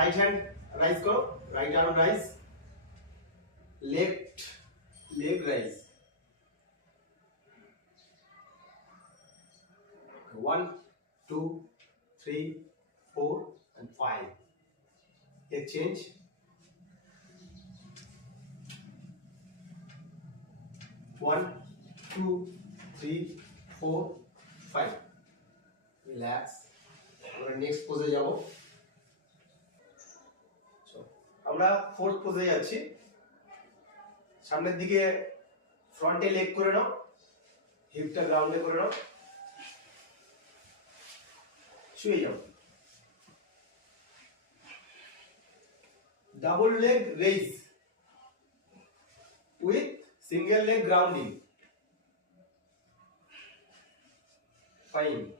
Right hand rise করো, right arm rise, left leg rise. 1 2 3 4 and 5. Leg change. 1 2 3 4 5. রিল্যাক্স। আমরা নেক্সট পোজে যাব। আমরা ফোর্থ পোজে যাচ্ছি। সামনের দিকে ফ্রন্টে লেগ করে নাও, হিপটা গ্রাউন্ডে করে নাও, শুয়ে যাও। Double leg raise with single leg grounding. Fine.